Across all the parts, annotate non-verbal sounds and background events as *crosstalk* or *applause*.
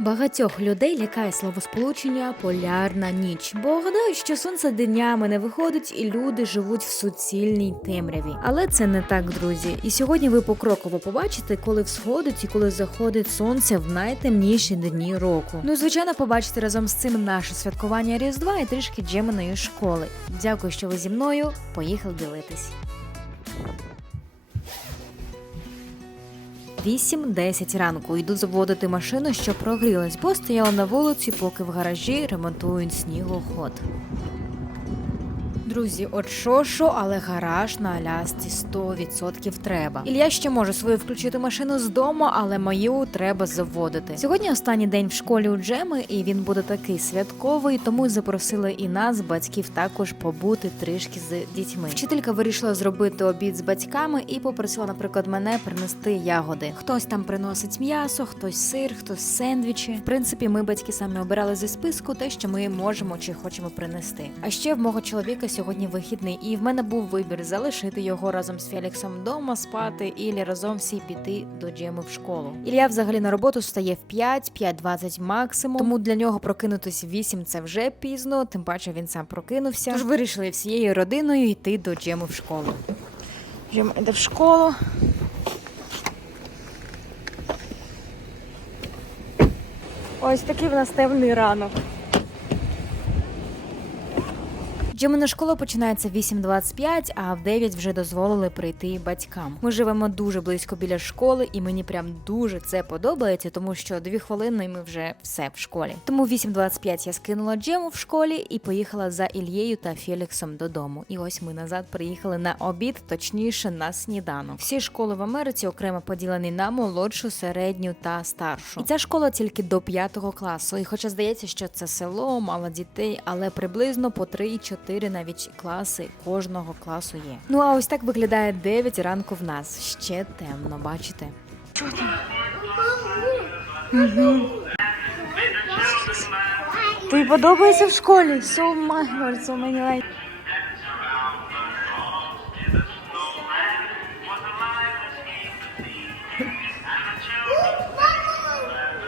Багатьох людей лякає словосполучення полярна ніч, бо гадають, що сонце днями не виходить і люди живуть в суцільній темряві. Але це не так, друзі. І сьогодні ви покроково побачите, коли всходить і коли заходить сонце в найтемніші дні року. Ну звичайно, побачите разом з цим наше святкування Різдва і трішки Джеминої школи. Дякую, що ви зі мною. Поїхали дивитись. 8-10 ранку йду заводити машину, що прогрілась, бо стояла на вулиці, поки в гаражі ремонтують снігоход. Друзі, от що що, але гараж на Алясці 100% треба. Ілля ще може свою включити машину з дому, але мою треба заводити. Сьогодні останній день в школі у Джеми, і він буде такий святковий, тому запросили і нас, батьків, також побути трішки з дітьми. Вчителька вирішила зробити обід з батьками і попросила, наприклад, мене принести ягоди. Хтось там приносить м'ясо, хтось сир, хтось сендвічі. В принципі, ми батьки самі обирали зі списку те, що ми можемо чи хочемо принести. А ще в мого чоловіка сьогодні вихідний, і в мене був вибір залишити його разом з Феліксом вдома спати, і разом всі піти до Джеми в школу. Ілля взагалі на роботу встає в 5, 5.20 максимум. Тому для нього прокинутись в 8 це вже пізно, тим паче він сам прокинувся. Тож вирішили всією родиною йти до Джеми в школу. Джема йде в школу. Ось такий в нас темний ранок. Джемина школа починається в 8.25, а в 9 вже дозволили прийти батькам. Ми живемо дуже близько біля школи, і мені прям дуже це подобається, тому що дві хвилини і ми вже все в школі. Тому в 8.25 я скинула Джему в школі і поїхала за Ільєю та Феліксом додому. І ось ми назад приїхали на обід, точніше на сніданок. Всі школи в Америці окремо поділені на молодшу, середню та старшу. І ця школа тільки до 5 класу. І хоча здається, що це село, мало дітей, але приблизно по 3-4 навіть класи кожного класу є. Ну а ось так виглядає 9 ранку в нас. Ще темно, бачите? Що там? Угу. Тобі подобається в школі? So my God, so many lights.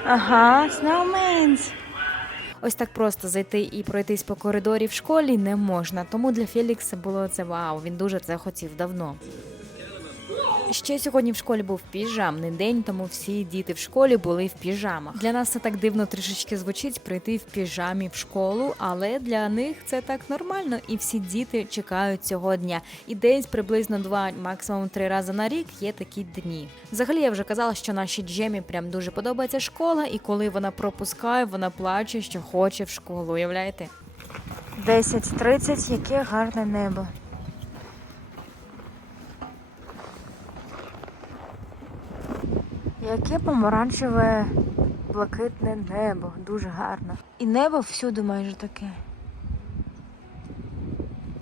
Ага, snowmans. Ось так просто зайти і пройтись по коридорі в школі не можна. Тому для Фелікса було це вау. Він дуже це хотів давно. Ще сьогодні в школі був піжамний день, тому всі діти в школі були в піжамах. Для нас це так дивно трішечки звучить прийти в піжамі в школу, але для них це так нормально, і всі діти чекають цього дня. І десь приблизно два, максимум три рази на рік є такі дні. Взагалі я вже казала, що нашій Джемі прям дуже подобається школа, і коли вона пропускає, вона плаче, що хоче в школу. Уявляєте? 10.30, яке гарне небо. Яке помаранчеве блакитне небо, дуже гарно. І небо всюди майже таке.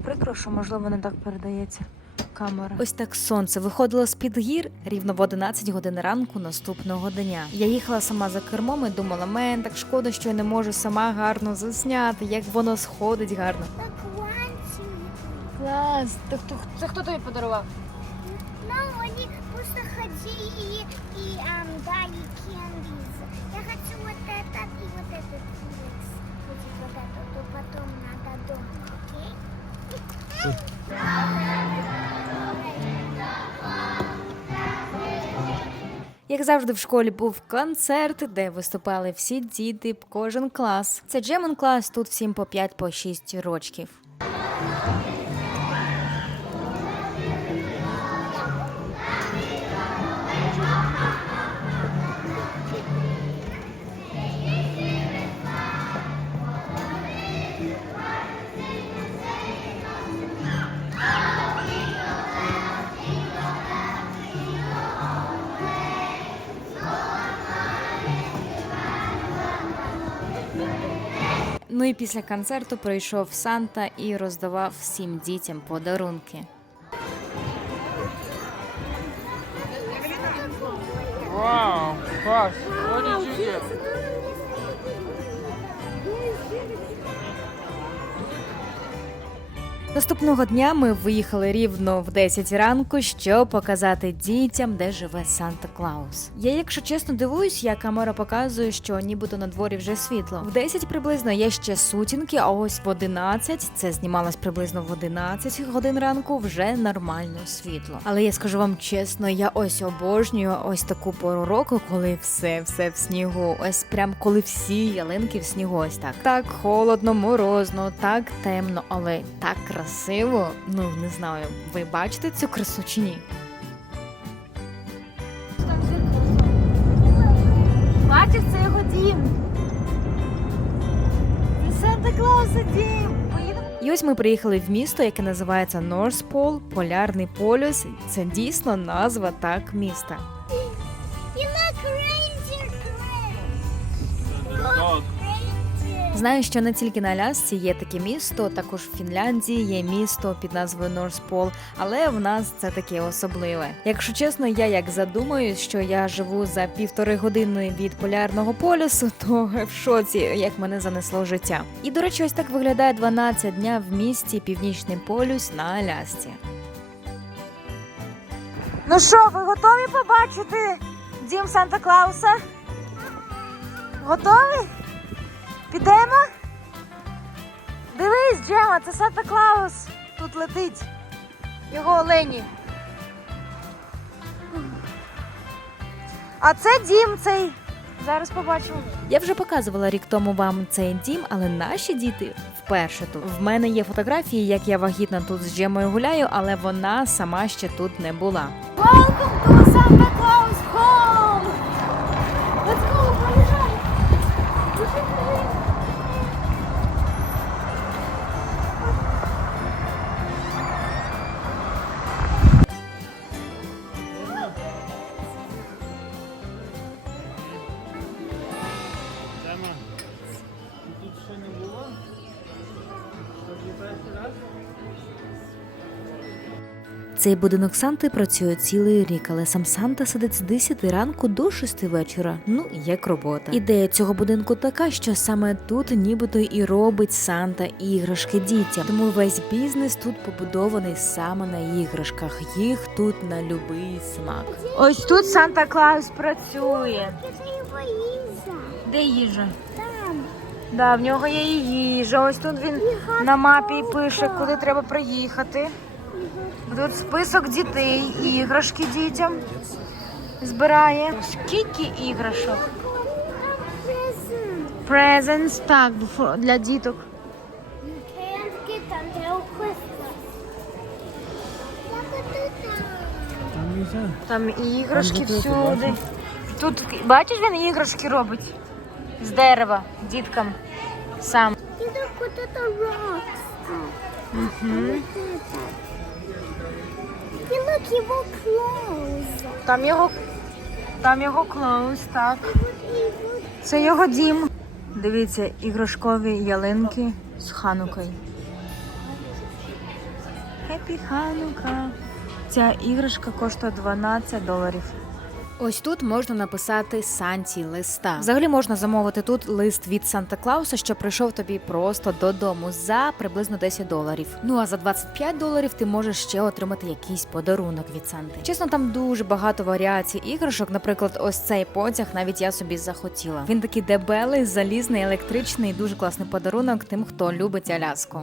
Прикро, що можливо не так передається камера. Ось так сонце виходило з під гір рівно в 11 годин ранку наступного дня. Я їхала сама за кермом і думала, мен, так шкода, що я не можу сама гарно засняти, як воно сходить гарно. Клас, це хто тобі подарував? дали кендис. Я хочу вот этот и вот этот фликс. Будет вот этот, то потом надо дома, окей? Як завжди, в школі був концерт, де виступали всі діти, кожен клас. Це Джемон клас, тут всім по 5 по 6 рочків. Ну і після концерту прийшов Санта і роздавав всім дітям подарунки. Вау, клас! what? Наступного дня ми виїхали рівно в 10 ранку, щоб показати дітям, де живе Санта Клаус. Я, якщо чесно, дивуюсь, як камера показує, що нібито на дворі вже світло. В 10 приблизно є ще сутінки, а ось в 11, це знімалось приблизно в 11 годин ранку, вже нормально світло. Але я скажу вам чесно, я ось обожнюю ось таку пору року, коли все, все в снігу. Ось прям коли всі ялинки в снігу. Ось так. Так холодно, морозно, так темно, але так красиво. Ну не знаю, ви бачите цю красу чи ні? Бачиш, це його дім. Це Санта Клауса дім. І ось ми приїхали в місто, яке називається North Pole, Полярний полюс. Це дійсно назва так міста. Знаю, що не тільки на Алясці є таке місто, також в Фінляндії є місто під назвою Pole, але в нас це таке особливе. Якщо чесно, я як задумаюсь, що я живу за півтори години від полярного полюсу, *laughs* то в шоці, як мене занесло життя. І до речі, ось так виглядає 12 дня в місті Північний полюс на Алясці. Ну що, ви готові побачити дім Санта Клауса? Готові? Підемо? Дивись, Джема, це Санта Клаус. Тут летить. Його олені. А це дім цей. Зараз побачимо. Я вже показувала рік тому вам цей дім, але наші діти вперше тут. В мене є фотографії, як я вагітна тут з Джемою гуляю, але вона сама ще тут не була. Welcome to Santa Claus home! Цей будинок Санти працює цілий рік, але сам Санта сидить з 10 ранку до 6 вечора. Ну, як робота. Ідея цього будинку така, що саме тут нібито і робить Санта іграшки дітям. Тому весь бізнес тут побудований саме на іграшках. Їх тут на любий смак. Ось тут Санта Клаус працює. Де їжа? Да, в нього є і їжа. Ось тут він на мапі пише, куди треба приїхати. Тут список дітей, іграшки дітям збирає. Скільки іграшок? Present. Presents, так, для діток. Там і іграшки всюди. Тут бачиш, він іграшки робить з дерева діткам сам. Угу. Look його clothes. Там його там його клоус, так. Це його дім. Дивіться, іграшкові ялинки з ханукою. Хеппі Ханука. Ця іграшка коштує 12 доларів. Ось тут можна написати Санті листа. Взагалі можна замовити тут лист від Санта Клауса, що прийшов тобі просто додому за приблизно 10 доларів. Ну а за 25 доларів ти можеш ще отримати якийсь подарунок від Санти. Чесно, там дуже багато варіацій іграшок. Наприклад, ось цей потяг навіть я собі захотіла. Він такий дебелий, залізний, електричний, дуже класний подарунок тим, хто любить Аляску.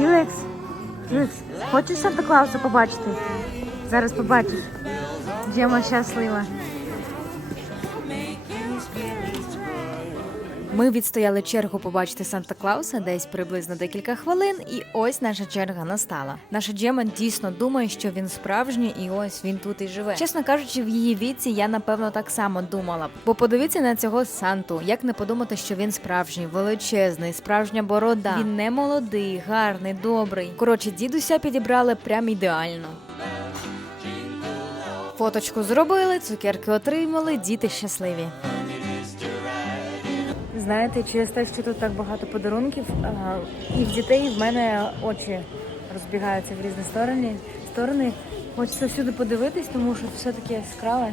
Тілекс, Тілекс, хочеш Санта Клауса побачити? Зараз побачиш. Джема щаслива. Ми відстояли чергу побачити Санта Клауса десь приблизно декілька хвилин, і ось наша черга настала. Наша Джема дійсно думає, що він справжній, і ось він тут і живе. Чесно кажучи, в її віці я напевно так само думала. б. Бо подивіться на цього Санту. Як не подумати, що він справжній, величезний, справжня борода. Він не молодий, гарний, добрий. Коротше, дідуся підібрали прям ідеально. Фоточку зробили, цукерки отримали, діти щасливі. Знаєте, через те, що тут так багато подарунків, і в дітей в мене очі розбігаються в різні сторони. сторони. Хочеться всюди подивитись, тому що все таке яскраве,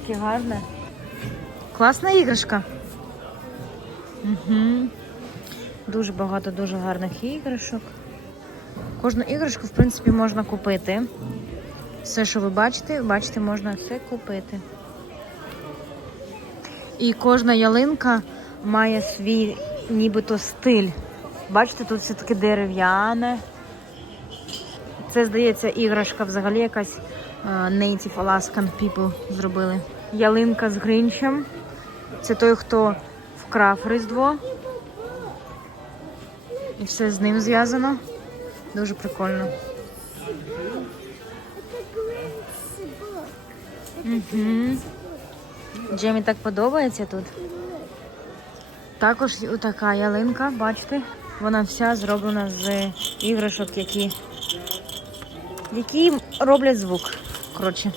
таке гарне. Класна іграшка. Угу. Дуже багато дуже гарних іграшок. Кожну іграшку, в принципі, можна купити. Все, що ви бачите, бачите, можна все купити. І кожна ялинка має свій нібито стиль. Бачите, тут все таке дерев'яне. Це, здається, іграшка взагалі якась е, Native Alaskan People зробили. Ялинка з Гринчем. Це той, хто вкрав Різдво. І все з ним зв'язано. Дуже прикольно. Угу. Джемі так подобається тут. Також така ялинка, бачите, вона вся зроблена з іграшок, які, які роблять звук. Коротше.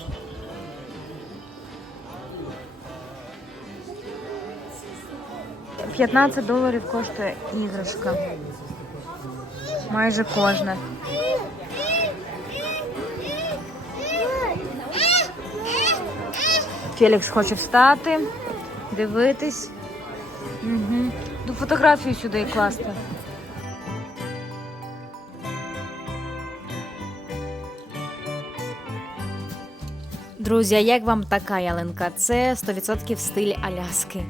«15 доларів коштує іграшка. Майже кожна. Фелікс хоче встати, дивитись. Угу. Ну, фотографію сюди класти. Друзі, як вам така ялинка? Це 100% стиль Аляски.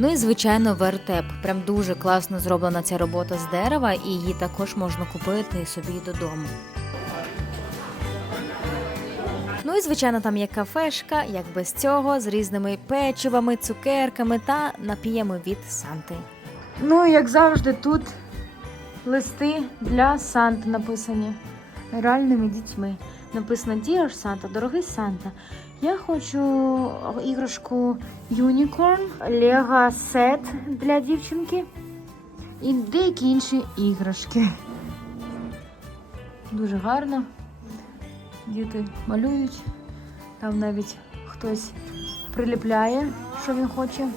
Ну і звичайно, вертеп. Прям дуже класно зроблена ця робота з дерева, і її також можна купити собі додому. Ну і звичайно, там є кафешка, як без цього, з різними печивами, цукерками та напіями від Санти. Ну і як завжди, тут листи для Санти написані реальними дітьми. Написано Dear Санта, дорогий Санта. Я хочу іграшку Unicorn, Lego сет для дівчинки і деякі інші іграшки. Дуже гарно. Діти малюють. Там навіть хтось приліпляє, що він хоче.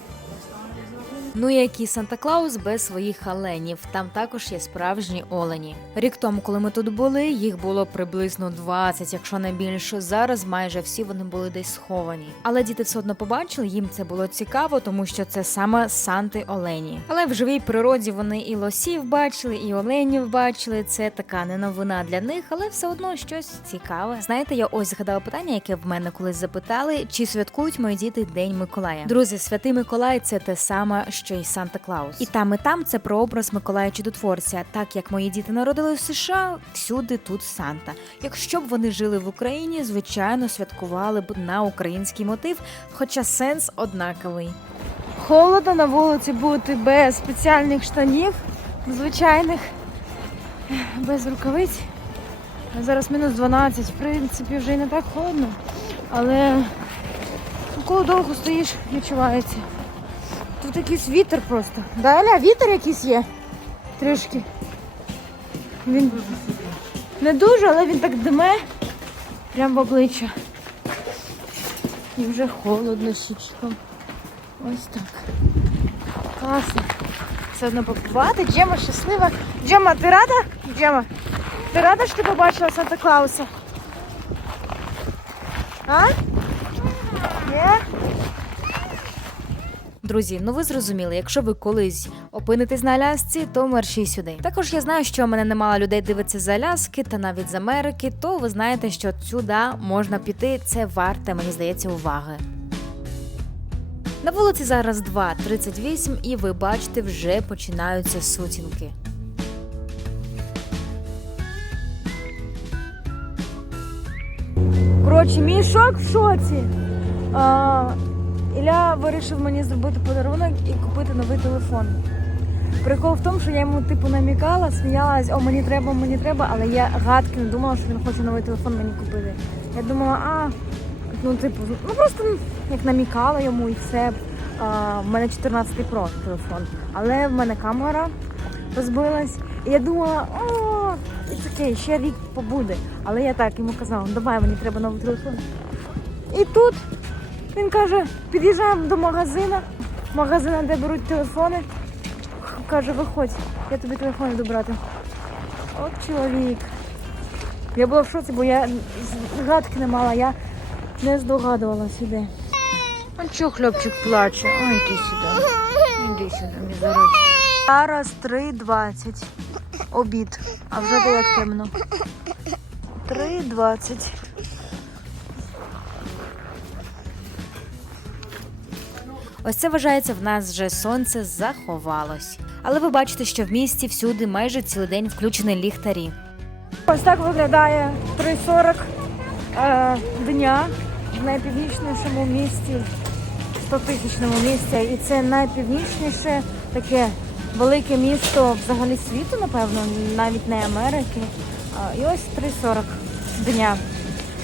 Ну який Санта Клаус без своїх оленів. Там також є справжні олені. Рік тому, коли ми тут були, їх було приблизно 20, якщо не більше. Зараз майже всі вони були десь сховані. Але діти все одно побачили, їм це було цікаво, тому що це саме Санти Олені. Але в живій природі вони і лосів бачили, і оленів бачили. Це така не новина для них, але все одно щось цікаве. Знаєте, я ось згадала питання, яке в мене колись запитали: чи святкують мої діти День Миколая? Друзі, святий Миколай це те саме, що й Санта Клаус. І там, і там це про образ Миколая Чудотворця. Так як мої діти народили в США, всюди тут Санта. Якщо б вони жили в Україні, звичайно, святкували б на український мотив, хоча сенс однаковий. Холодно на вулиці бути без спеціальних штанів, звичайних, без рукавиць. Зараз мінус 12, в принципі, вже й не так холодно, але коли довго стоїш, відчувається. Тут якийсь вітер просто. Да, вітер якийсь є. Трішки. Він не дуже, але він так дме. Прям в обличчя. І вже холодно щічком. Ось так. Класно. Все одно побувати. Джема щаслива. Джема, ти рада? Джема, ти рада, що ти побачила Санта Клауса? А? Є? Друзі, ну ви зрозуміли, якщо ви колись опинитесь на Алясці, то мерщій сюди. Також я знаю, що мене немало людей дивиться з Аляски та навіть з Америки, то ви знаєте, що сюди можна піти. Це варте, мені здається, уваги. На вулиці зараз 2.38 і ви бачите, вже починаються сутінки. Коротше, мішок в шоці. А, Ілля вирішив мені зробити подарунок і купити новий телефон. Прикол в тому, що я йому типу намікала, сміялась, о, мені треба, мені треба, але я гадки не думала, що він хоче новий телефон мені купити. Я думала, а, ну типу, ну просто як намікала йому і все. В мене 14 Pro телефон, але в мене камера розбилась. І я думала, о, і таке, ще рік побуде. Але я так йому казала, «Ну, давай, мені треба новий телефон. І тут Він каже, під'їжджаємо до магазина, магазина, де беруть телефони. Каже, виходь, я тобі телефон йду брати. От чоловік. Я була в шоці, бо я з- гадки не мала, я не здогадувалася де. А чого хлопчик плаче? Ой, іди сюди. Іди сюди, мій заручка. Зараз 3.20. Обід. А вже де як темно. 3.20. Ось це вважається, в нас вже сонце заховалось. Але ви бачите, що в місті всюди майже цілий день включені ліхтарі. Ось так виглядає 3.40 е, дня в найпівнічнішому місті, 100-тисячному місті. І це найпівнічніше таке велике місто взагалі світу, напевно, навіть не Америки. І ось 3.40 дня.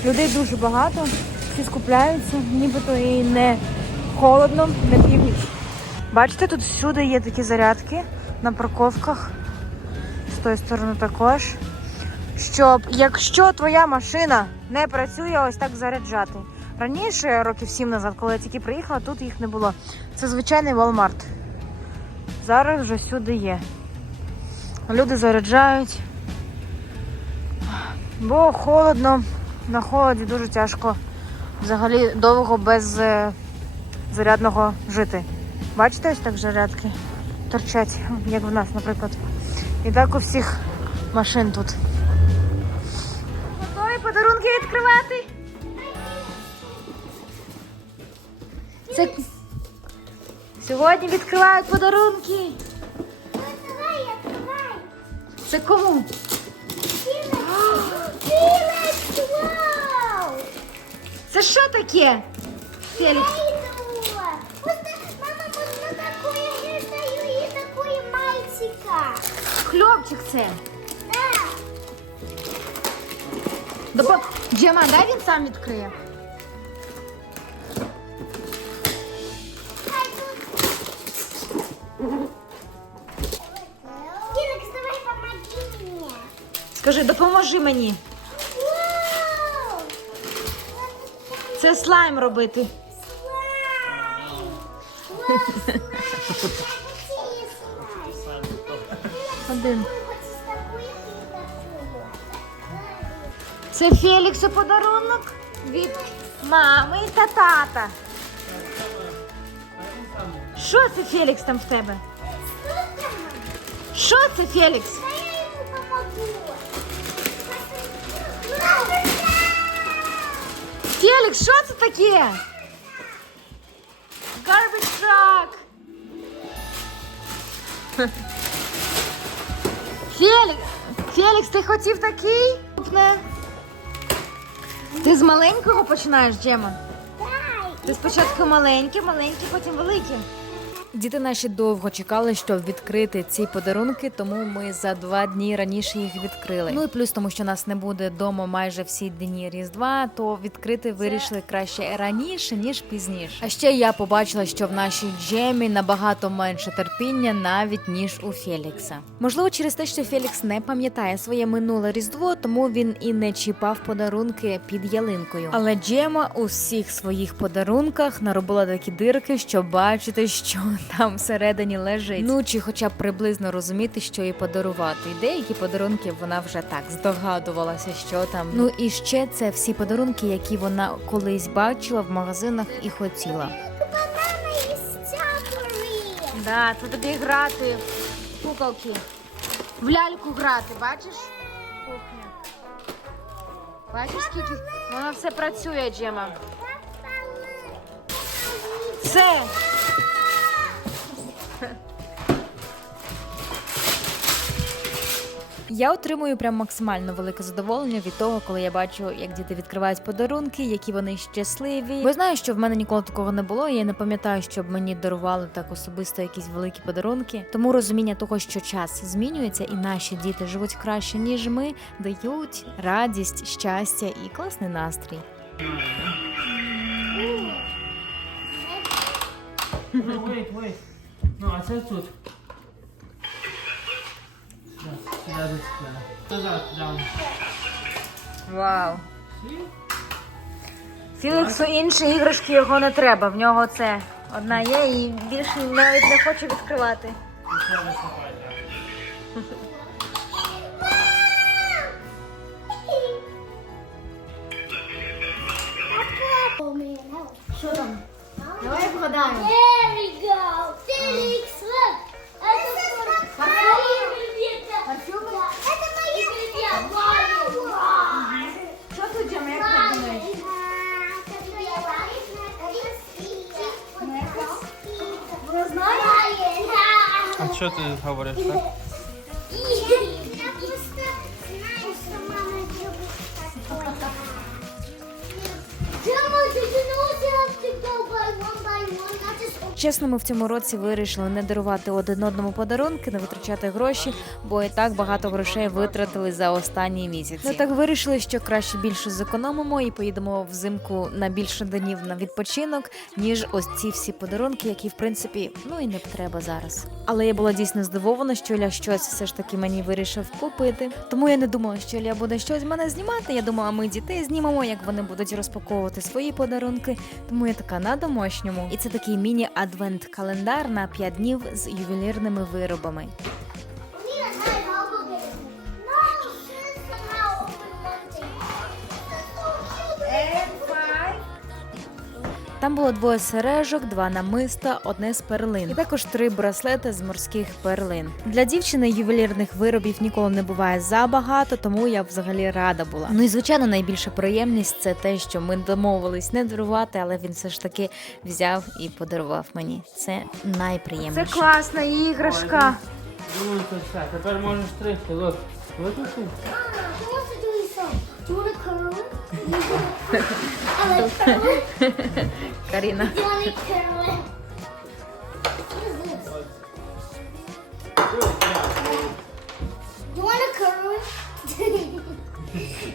Людей дуже багато, всі скупляються, нібито і не холодно, не північ. Бачите, тут всюди є такі зарядки на парковках. З тої сторони також. Щоб якщо твоя машина не працює, ось так заряджати. Раніше, років сім назад, коли я тільки приїхала, тут їх не було. Це звичайний Walmart. Зараз вже сюди є. Люди заряджають. Бо холодно, на холоді дуже тяжко взагалі довго без е, зарядного жити. Бачите, ось так зарядки торчать, як в нас, наприклад. І так у всіх машин тут. Готові подарунки відкривати? Це... Сьогодні відкривають подарунки. Давай, открывай. Це кому? Филипс, вау! Це що таке? Фелікс. Це. Да. Допо... Джема, дай він сам відкриє. Тут. Давай помоги мне. Скажи, допоможи мені. Вау! Це слайм робити. Слайм! Вау, слайм! Я хотела слайм. Один. Це Феліксу подарунок від мами та тата. Що це Фелікс там в тебе? Что там? Що це Фелікс? Да я ему помогу. Фелікс, що це таке? Garbage truck. Фелікс, Фелікс, ти хотів такий? Ти з маленького починаєш, Джема? Так. Ти спочатку маленьке, маленьке, потім великі. Діти наші довго чекали, щоб відкрити ці подарунки, тому ми за два дні раніше їх відкрили. Ну і плюс тому, що нас не буде вдома майже всі дні Різдва, то відкрити вирішили краще раніше ніж пізніше. А ще я побачила, що в нашій джемі набагато менше терпіння, навіть ніж у Фелікса. Можливо, через те, що Фелікс не пам'ятає своє минуле різдво, тому він і не чіпав подарунки під ялинкою. Але Джема у всіх своїх подарунках наробила такі дирки, щоб бачити, що там всередині лежить. Ну чи хоча б приблизно розуміти, що їй подарувати. І деякі подарунки вона вже так здогадувалася, що там. Ну і ще це всі подарунки, які вона колись бачила в магазинах і хотіла. Да, це тобі грати в куколки. В ляльку грати, бачиш? Кухня. Бачиш, скільки воно все працює, Джема. Це. Я отримую прям максимально велике задоволення від того, коли я бачу, як діти відкривають подарунки, які вони щасливі. Бо знаю, що в мене ніколи такого не було. Я не пам'ятаю, щоб мені дарували так особисто якісь великі подарунки. Тому розуміння того, що час змінюється, і наші діти живуть краще ніж ми, дають радість, щастя і класний настрій. Wait, wait. No, а це тут. Сюди, down. Вау! Філіксу інші іграшки його не треба. В нього це одна є і більше навіть не хоче відкривати. Oh А що ти говориш, так? Чесно, ми в цьому році вирішили не дарувати один одному подарунки, не витрачати гроші, бо і так багато грошей витратили за останні місяці. Ну так вирішили, що краще більше зекономимо і поїдемо взимку на більше днів на відпочинок, ніж ось ці всі подарунки, які в принципі ну і не треба зараз. Але я була дійсно здивована, що Ілля щось все ж таки мені вирішив купити. Тому я не думала, що Ілля буде щось мене знімати. Я думала, ми дітей знімемо, як вони будуть розпаковувати свої подарунки. Тому я така на домашньому. І це такий міні-адвент-календар на 5 днів з ювелірними виробами. Там було двоє сережок, два намиста, одне з перлин, і також три браслети з морських перлин. Для дівчини ювелірних виробів ніколи не буває забагато, тому я взагалі рада була. Ну і звичайно, найбільша приємність це те, що ми домовились не дарувати, але він все ж таки взяв і подарував мені. Це найприємніше. Це класна іграшка. Думаю, це все. Тепер можеш. Лук. Виключи.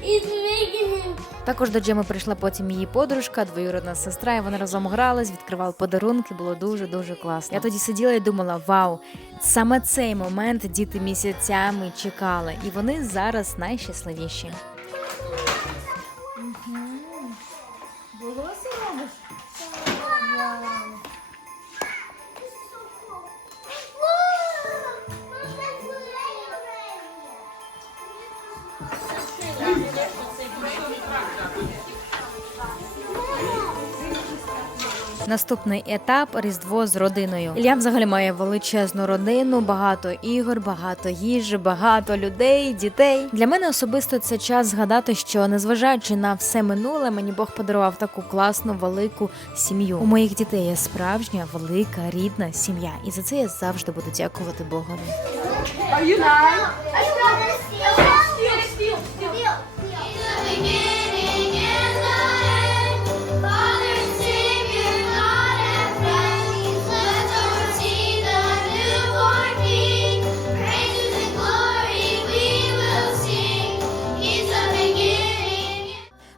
He's making him. Також до Джеми прийшла потім її подружка, двоюродна сестра, і вони разом грались, відкривали подарунки. Було дуже дуже класно. Я тоді сиділа і думала: вау, саме цей момент діти місяцями чекали, і вони зараз найщасливіші. células Наступний етап різдво з родиною. Ілля взагалі має величезну родину, багато ігор, багато їжі, багато людей, дітей. Для мене особисто це час згадати, що незважаючи на все минуле, мені Бог подарував таку класну велику сім'ю. У моїх дітей є справжня, велика, рідна сім'я, і за це я завжди буду дякувати Богові.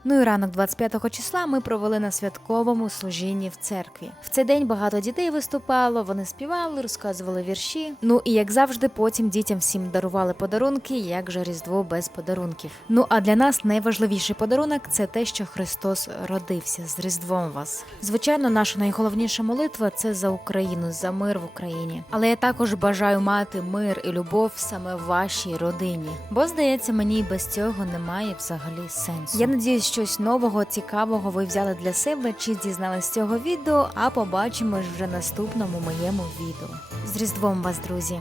Ну і ранок 25 числа ми провели на святковому служінні в церкві. В цей день багато дітей виступало, вони співали, розказували вірші. Ну і як завжди, потім дітям всім дарували подарунки, як же Різдво без подарунків. Ну а для нас найважливіший подарунок це те, що Христос родився з Різдвом вас. Звичайно, наша найголовніша молитва це за Україну, за мир в Україні. Але я також бажаю мати мир і любов саме в вашій родині. Бо здається, мені без цього немає взагалі сенсу. Я надіюсь, щось нового, цікавого ви взяли для себе чи дізнались з цього відео, а побачимось вже наступному моєму відео. З Різдвом вас, друзі!